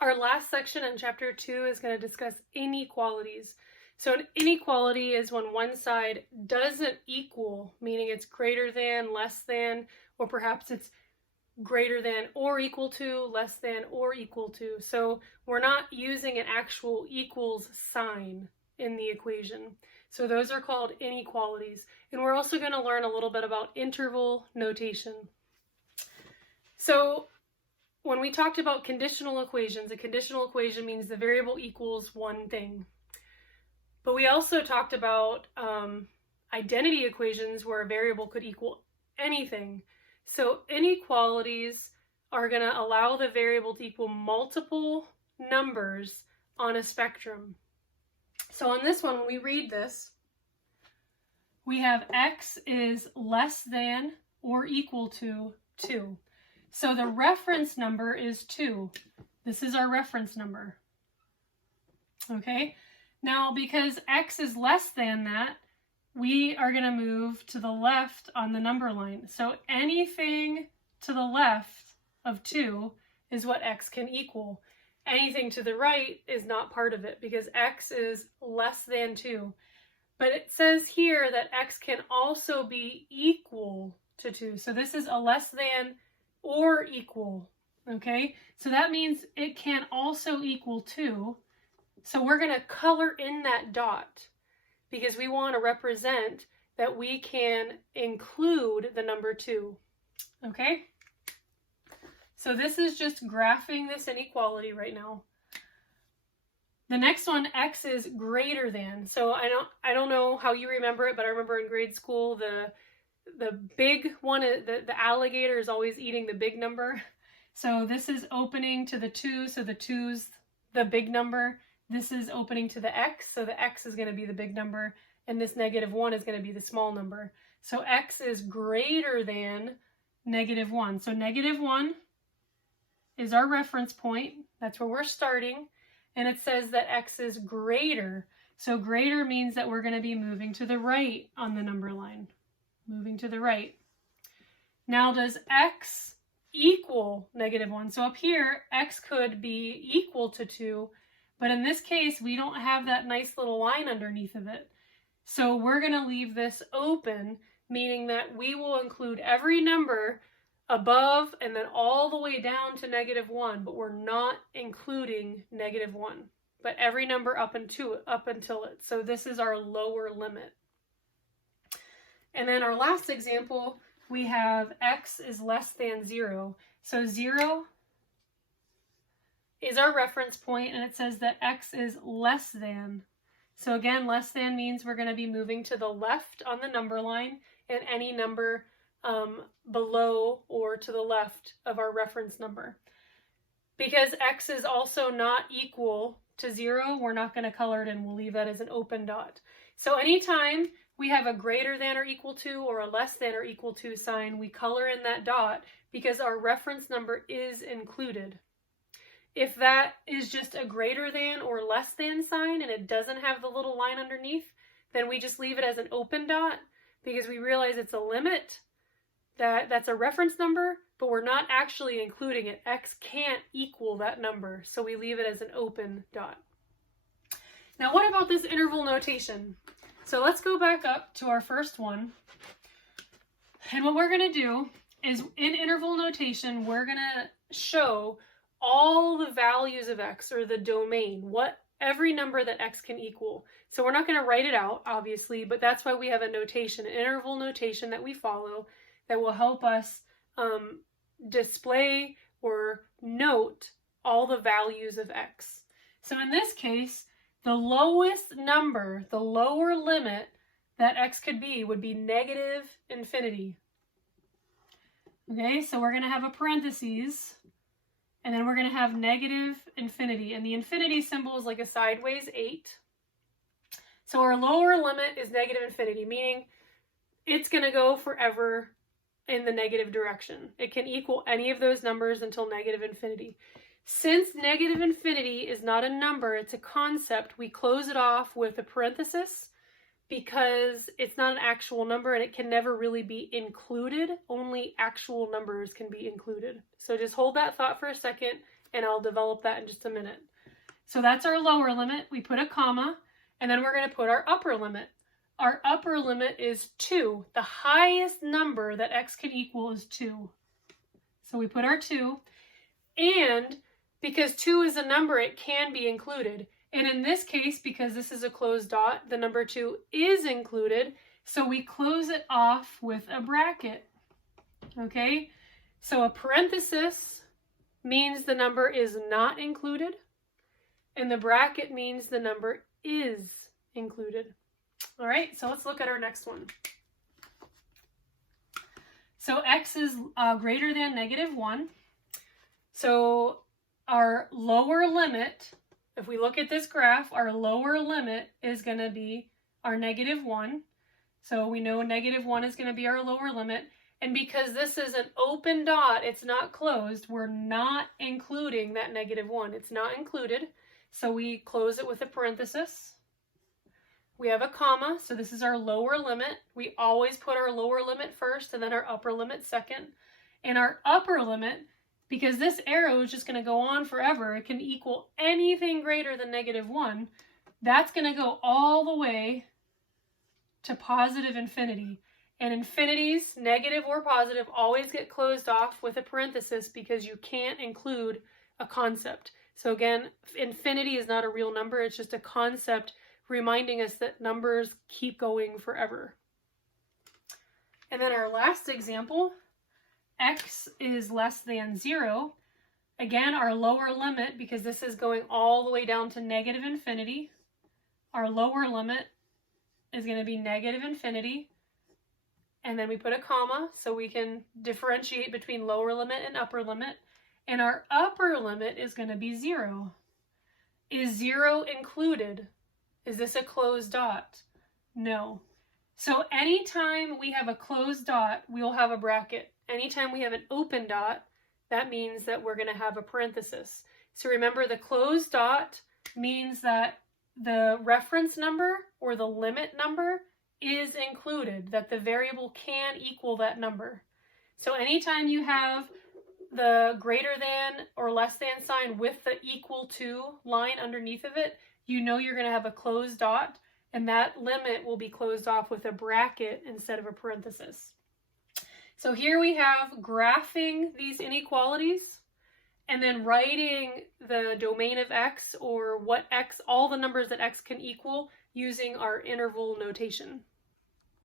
Our last section in chapter 2 is going to discuss inequalities. So an inequality is when one side doesn't equal, meaning it's greater than, less than, or perhaps it's greater than or equal to, less than or equal to. So we're not using an actual equals sign in the equation. So those are called inequalities. And we're also going to learn a little bit about interval notation. So when we talked about conditional equations, a conditional equation means the variable equals one thing. But we also talked about identity equations where a variable could equal anything. So inequalities are going to allow the variable to equal multiple numbers on a spectrum. So on this one, when we read this, we have x is less than or equal to 2. So the reference number is 2. This is our reference number. Okay? Now, because x is less than that, we are going to move to the left on the number line. So anything to the left of 2 is what x can equal. Anything to the right is not part of it because x is less than 2. But it says here that x can also be equal to 2. So this is a less than or equal. Okay? So that means it can also equal 2. So we're going to color in that dot because we want to represent that we can include the number 2. Okay? So this is just graphing this inequality right now. The next one, x is greater than. So I don't know how you remember it, but I remember in grade school the big one, the alligator is always eating the big number. So this is opening to the 2, so the 2's the big number. This is opening to the x, so the x is going to be the big number, and this -1 is going to be the small number. So x is greater than -1. So -1 is our reference point. That's where we're starting. And it says that x is greater. So greater means that we're going to be moving to the right on the number line. Moving to the right. Now, does x equal -1? So up here, x could be equal to 2, but in this case, we don't have that nice little line underneath of it. So we're going to leave this open, meaning that we will include every number above and then all the way down to -1, but we're not including -1, but every number up until it. So this is our lower limit. And then our last example, we have x is less than 0. So 0 is our reference point, and it says that x is less than. So again, less than means we're going to be moving to the left on the number line, and any number below or to the left of our reference number. Because x is also not equal to 0, we're not going to color it in. We'll leave that as an open dot. So anytime we have a greater than or equal to or a less than or equal to sign, we color in that dot because our reference number is included. If that is just a greater than or less than sign and it doesn't have the little line underneath, then we just leave it as an open dot because we realize it's a limit. That's a reference number, but we're not actually including it. X can't equal that number, so we leave it as an open dot. Now, what about this interval notation? So let's go back up to our first one. And what we're going to do is in interval notation, we're going to show all the values of x, or the domain, every number that x can equal. So we're not going to write it out, obviously, but that's why we have a notation, an interval notation that we follow that will help us display or note all the values of x. So in this case, the lowest number, the lower limit that x could be would be -infinity. Okay, so we're going to have a parentheses, and then we're going to have -infinity, and the infinity symbol is like a sideways 8. So our lower limit is -infinity, meaning it's going to go forever in the negative direction. It can equal any of those numbers until -infinity. Since -infinity is not a number, it's a concept, we close it off with a parenthesis because it's not an actual number and it can never really be included. Only actual numbers can be included. So just hold that thought for a second and I'll develop that in just a minute. So that's our lower limit. We put a comma, and then we're going to put our upper limit. Our upper limit is 2. The highest number that x can equal is 2. So we put our 2, and because 2 is a number, it can be included. And in this case, because this is a closed dot, the number 2 is included, so we close it off with a bracket. Okay? So a parenthesis means the number is not included, and the bracket means the number is included. All right, so let's look at our next one. So x is greater than -1. So our lower limit, if we look at this graph, our lower limit is going to be our -1. So we know -1 is going to be our lower limit. And because this is an open dot, it's not closed, we're not including that -1. It's not included. So we close it with a parenthesis. We have a comma, so this is our lower limit. We always put our lower limit first and then our upper limit second. And our upper limit, because this arrow is just going to go on forever, it can equal anything greater than -1. That's going to go all the way to positive infinity. And infinities, negative or positive, always get closed off with a parenthesis because you can't include a concept. So again, infinity is not a real number, it's just a concept reminding us that numbers keep going forever. And then our last example, x is less than 0. Again, our lower limit, because this is going all the way down to negative infinity, our lower limit is going to be negative infinity. And then we put a comma so we can differentiate between lower limit and upper limit. And our upper limit is going to be 0. Is 0 included? Is this a closed dot? No. So anytime we have a closed dot, we will have a bracket. Anytime we have an open dot, that means that we're going to have a parenthesis. So remember, the closed dot means that the reference number or the limit number is included, that the variable can equal that number. So anytime you have the greater than or less than sign with the equal to line underneath of it, you know you're going to have a closed dot, and that limit will be closed off with a bracket instead of a parenthesis. So here we have graphing these inequalities and then writing the domain of x, or what x, all the numbers that x can equal, using our interval notation.